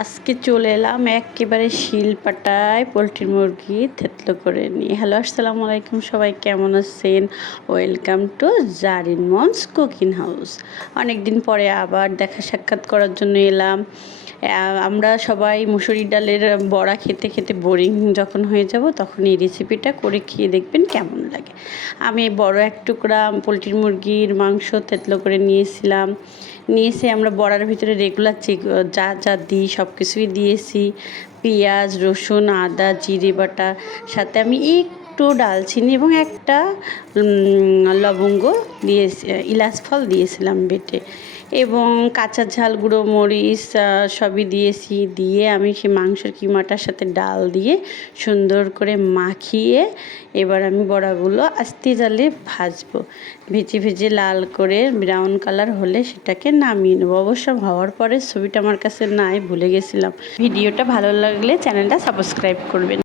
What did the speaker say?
আজকে চলে এলাম একেবারে শিলপাটায় পোলট্রি মুরগি থেতলো করে নিয়ে। হ্যালো, আসসালামু আলাইকুম, সবাই কেমন আছেন? Welcome to Zarin moms cooking house. অনেক দিন পরে আবার দেখা সাক্ষাৎ করার জন্য এলাম। আমরা সবাই মুসুরি ডালের বড়া খেতে খেতে বোরিং যখন হয়ে যাব তখন এই রেসিপিটা করে খেয়ে দেখবেন কেমন লাগে। আমি বড় এক টুকরা পোলট্রি মুরগির মাংস থেতলো করে নিয়েছিলাম। নিয়েছি আমরা বড়ার ভিতরে রেগুলার যা যা দিই সব কিছুই দিয়েছি। পেঁয়াজ, রসুন, আদা, জিরে বাটা, সাথে আমি একটু ডালচিনি এবং একটা লবঙ্গ দিয়েছি, ইলাচ ফল দিয়েছিলাম বেটে, এবং কাঁচা ঝাল, গুঁড়ো মরিচ সবই দিয়েছি। দিয়ে আমি সেই মাংসের কিমাটার সাথে ডাল দিয়ে সুন্দর করে মাখিয়ে এবার আমি বড়াগুলো আস্তে জালে ভাজবো। ভেজে ভেজে লাল করে ব্রাউন কালার হলে সেটাকে নামিয়ে নেবো। অবশ্য হওয়ার পরে ছবিটা আমার কাছে নাই, ভুলে গেছিলাম। ভিডিওটা ভালো লাগলে চ্যানেলটা সাবস্ক্রাইব করবেন।